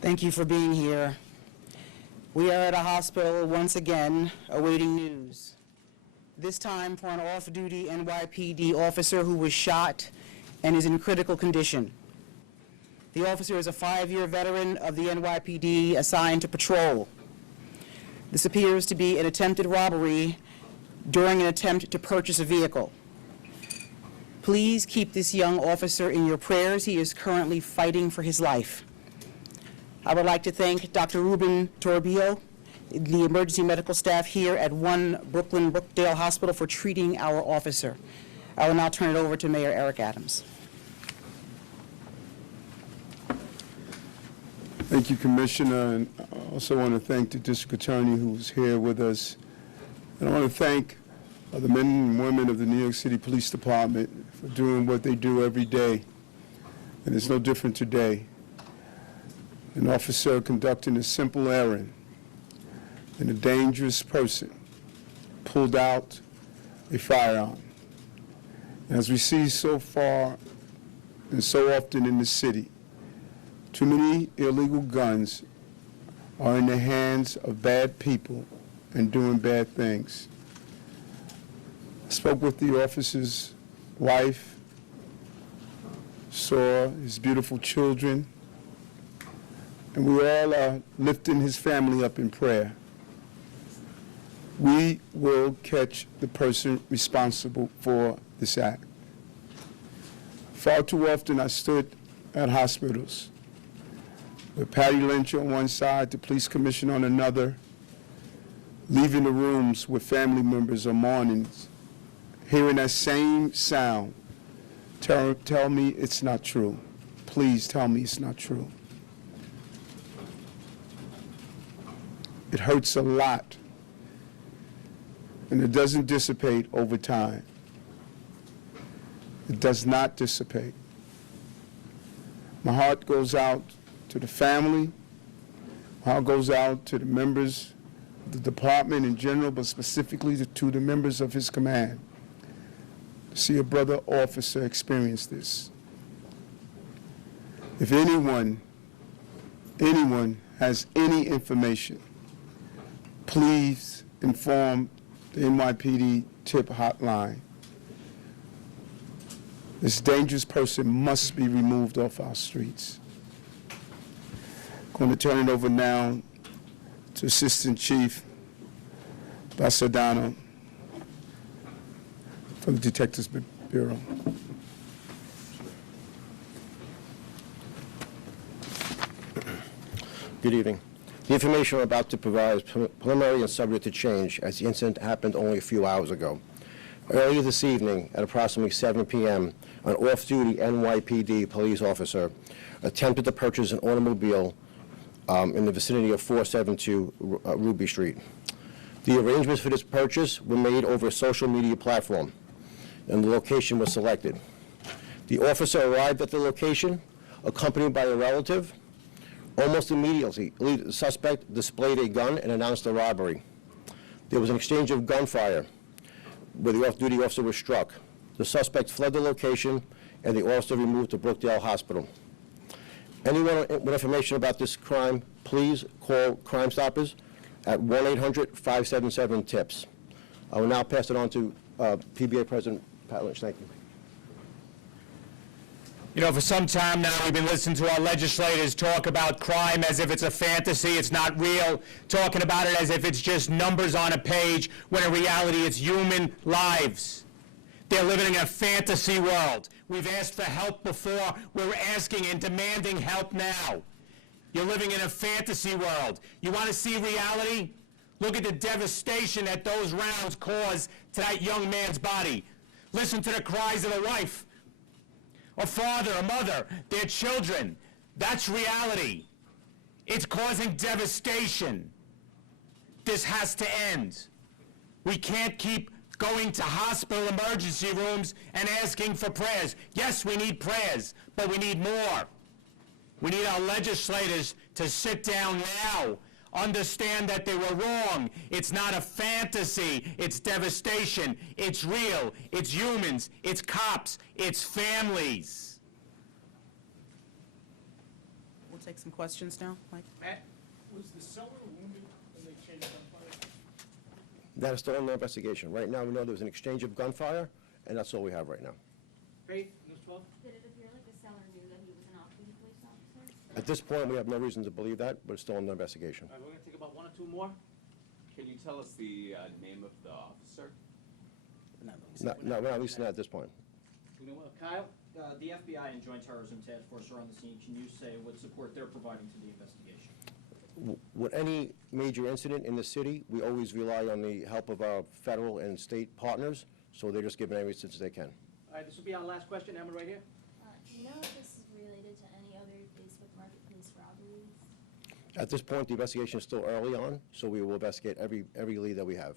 Thank you for being here. We are at a hospital once again awaiting news, this time for an off-duty NYPD officer who was shot and is in critical condition. The officer is a 5-year veteran of the NYPD assigned to patrol. This appears to be an attempted robbery during an attempt to purchase a vehicle. Please keep this young officer in your prayers. He is currently fighting for his life. I would like to thank Dr. Ruben Toribio, the emergency medical staff here at 1 Brooklyn Brookdale Hospital, for treating our officer. I will now turn it over to Mayor Eric Adams. Thank you, Commissioner, and I also want to thank the District Attorney who was here with us. And I want to thank the men and women of the New York City Police Department for doing what they do every day. And it's no different today. An officer conducting a simple errand and a dangerous person pulled out a firearm. As we see so far and so often in the city, too many illegal guns are in the hands of bad people and doing bad things. I spoke with the officer's wife, saw his beautiful children, and we all are lifting his family up in prayer. We will catch the person responsible for this act. Far too often I stood at hospitals with Patty Lynch on one side, the police commissioner on another, leaving the rooms with family members on mornings, hearing that same sound, tell me it's not true. Please tell me it's not true. It hurts a lot, and it doesn't dissipate over time. It does not dissipate. My heart goes out to the family. My heart goes out to the members of the department in general, but specifically to the members of his command. To see a brother officer experience this. If anyone has any information, please inform the NYPD tip hotline. This dangerous person must be removed off our streets. I'm going to turn it over now to Assistant Chief Basadano from the Detectives Bureau. Good evening. The information I'm about to provide is preliminary and subject to change, as the incident happened only a few hours ago. Earlier this evening, at approximately 7 p.m., an off-duty NYPD police officer attempted to purchase an automobile in the vicinity of 472 Ruby Street. The arrangements for this purchase were made over a social media platform, and the location was selected. The officer arrived at the location, accompanied by a relative. Almost immediately, the suspect displayed a gun and announced a robbery. There was an exchange of gunfire where the off-duty officer was struck. The suspect fled the location, and the officer removed to Brookdale Hospital. Anyone with information about this crime, please call Crime Stoppers at 1-800-577-TIPS. I will now pass it on to PBA President Pat Lynch. Thank you. You know, for some time now, we've been listening to our legislators talk about crime as if it's a fantasy, it's not real, talking about it as if it's just numbers on a page, when in reality it's human lives. They're living in a fantasy world. We've asked for help before. We're asking and demanding help now. You're living in a fantasy world. You want to see reality? Look at the devastation that those rounds caused to that young man's body. Listen to the cries of the wife, a father, a mother, their children. That's reality. It's causing devastation. This has to end. We can't keep going to hospital emergency rooms and asking for prayers. Yes, we need prayers, but we need more. We need our legislators to sit down now, understand that they were wrong. It's not a fantasy. It's devastation. It's real. It's humans. It's cops. It's families. we'll take some questions now. Mike? Matt, was the seller wounded when they changed gunfire? That is still under investigation. Right now, we know there was an exchange of gunfire, and that's all we have right now. Faith, News 12? Did it appear like the seller knew that he was an off-duty police officer? At this point, we have no reason to believe that, but it's still under investigation. All right, we're gonna take about one or two more. Can you tell us the name of the officer? No, we're not releasing that at this point. You know what, Kyle? The FBI and Joint Terrorism Task Force are on the scene. Can you say what support they're providing to the investigation? With any major incident in the city, we always rely on the help of our federal and state partners, so they're just giving any assistance they can. All right, this will be our last question. Emma, right here. Do you know if this is related to any other Facebook Marketplace robberies? At this point, the investigation is still early on, so we will investigate every lead that we have.